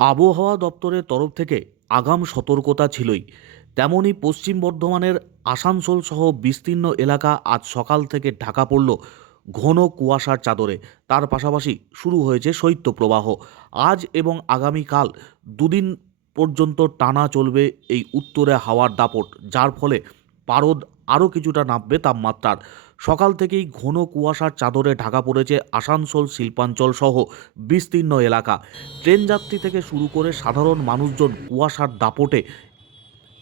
আবহাওয়া দপ্তরের তরফ থেকে আগাম সতর্কতা ছিলই। তেমনই পশ্চিম বর্ধমানের আসানসোল সহ বিস্তীর্ণ এলাকা আজ সকাল থেকে ঢাকা পড়ল ঘন কুয়াশার চাদরে। তার পাশাপাশি শুরু হয়েছে শৈত্যপ্রবাহ। আজ এবং আগামীকাল দুদিন পর্যন্ত টানা চলবে এই উত্তরে হাওয়ার দাপট, যার ফলে পারদ আরও কিছুটা নামবে তাপমাত্রার। সকাল থেকেই ঘন কুয়াশার চাদরে ঢাকা পড়েছে আসানসোল শিল্পাঞ্চল সহ বিস্তীর্ণ এলাকা। ট্রেন যাত্রী থেকে শুরু করে সাধারণ মানুষজন কুয়াশার দাপটে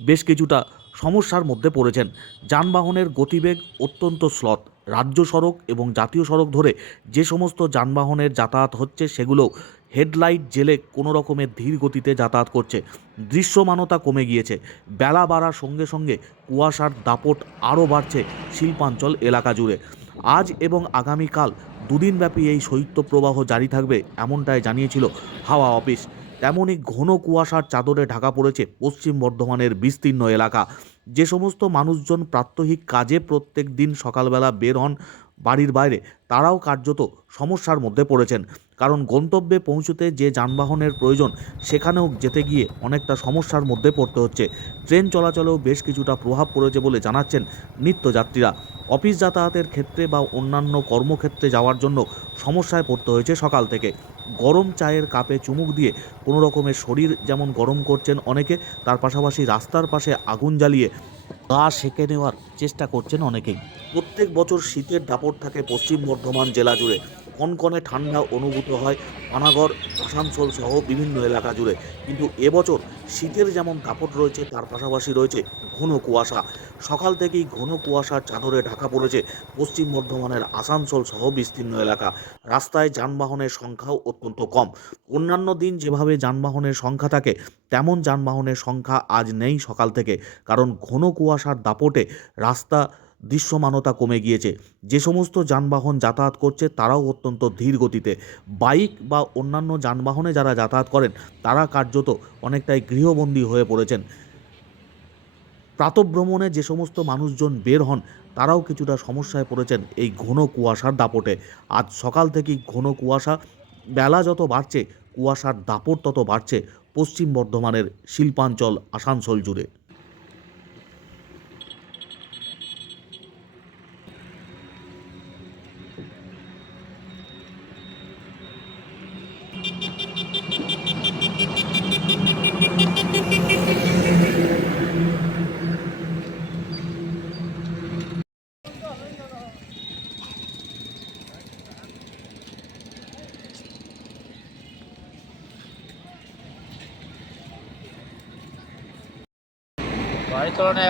বেশ কিছুটা সমস্যার মধ্যে পড়েছেন। যানবাহনের গতিবেগ অত্যন্ত স্লথ। রাজ্য সড়ক এবং জাতীয় সড়ক ধরে যে সমস্ত যানবাহনের যাতায়াত হচ্ছে সেগুলো হেডলাইট জেলে কোনো রকমের ধীর গতিতে যাতায়াত করছে। দৃশ্যমানতা কমে গিয়েছে। বেলা বাড়ার সঙ্গে সঙ্গে কুয়াশার দাপট আরও বাড়ছে শিল্পাঞ্চল এলাকা জুড়ে। আজ এবং আগামীকাল দুদিনব্যাপী এই শৈত্যপ্রবাহ জারি থাকবে এমনটাই জানিয়েছিল হাওয়া অফিস। তেমনই ঘন কুয়াশার চাদরে ঢাকা পড়েছে পশ্চিম বর্ধমানের বিস্তীর্ণ এলাকা। যে সমস্ত মানুষজন প্রাত্যহিক কাজে প্রত্যেক দিন সকালবেলা বের হন বাড়ির বাইরে, তারাও কার্যত সমস্যার মধ্যে পড়েছেন। কারণ গন্তব্যে পৌঁছতে যে যানবাহনের প্রয়োজন, সেখানেও যেতে গিয়ে অনেকটা সমস্যার মধ্যে পড়তে হচ্ছে। ট্রেন চলাচলেও বেশ কিছুটা প্রভাব পড়েছে বলে জানাচ্ছেন নিত্যযাত্রীরা। অফিস যাতায়াতের ক্ষেত্রে বা অন্যান্য কর্মক্ষেত্রে যাওয়ার জন্য সমস্যায় পড়তে হয়েছে সকাল থেকে। গরম চায়ের কাপে চুমুক দিয়ে কোনো রকমের শরীর যেমন গরম করছেন অনেকে, তার পাশাপাশি রাস্তার পাশে আগুন জ্বালিয়ে গা সেঁকে নেওয়ার চেষ্টা করছেন অনেকেই। প্রত্যেক বছর শীতের দাপট থাকে পশ্চিম বর্ধমান জেলা জুড়ে। কনকনে ঠান্ডা অনুভূত হয় পানাগড় আসানসোল সহ বিভিন্ন এলাকা জুড়ে। কিন্তু এবছর শীতের যেমন দাপট রয়েছে, তার পাশাপাশি রয়েছে ঘন কুয়াশা। সকাল থেকেই ঘন কুয়াশার চাদরে ঢাকা পড়েছে পশ্চিম বর্ধমানের আসানসোল সহ বিস্তীর্ণ এলাকা। রাস্তায় যানবাহনের সংখ্যাও অত্যন্ত কম। অন্যান্য দিন যেভাবে যানবাহনের সংখ্যা থাকে, তেমন যানবাহনের সংখ্যা আজ নেই সকাল থেকে। কারণ ঘন কুয়াশার দাপটে রাস্তা দৃশ্যমানতা কমে গিয়েছে। যে সমস্ত যানবাহন যাতায়াত করছে, তারাও অত্যন্ত ধীর গতিতে। বাইক বা অন্যান্য যানবাহনে যারা যাতায়াত করেন, তারা কার্যত অনেকটাই গৃহবন্দী হয়ে পড়েছেন। প্রাতভ্রমণে যে সমস্ত মানুষজন বের হন, তারাও কিছুটা সমস্যায় পড়েছেন এই ঘন কুয়াশার দাপটে। আজ সকাল থেকেই ঘন কুয়াশা, বেলা যত বাড়ছে, কুয়াশার দাপট তত বাড়ছে পশ্চিম বর্ধমানের শিল্পাঞ্চল আসানসোল জুড়ে। গাড়ি চালানো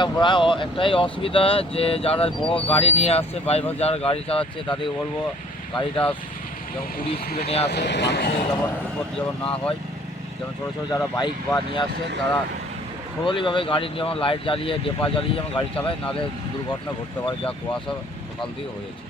একটাই অসুবিধা যে যারা বড় গাড়ি নিয়ে আসছে বাইভাগ যারা গাড়ি চালাচ্ছে তাদেরকে বলব গাড়িটা যেমন কুড়ি স্কুলে নিয়ে আসে, মানুষের যেমন বিপদ যেমন না হয়, যেমন ছোটো ছোটো যারা বাইক বা নিয়ে আসছে, তারা সরলিভাবে গাড়ি যেমন লাইট জ্বালিয়ে ডেপা জ্বালিয়ে যেমন গাড়ি চালায়, নাহলে দুর্ঘটনা ঘটতে পারে, যা কুয়াশা সকাল দিয়ে হয়েছে।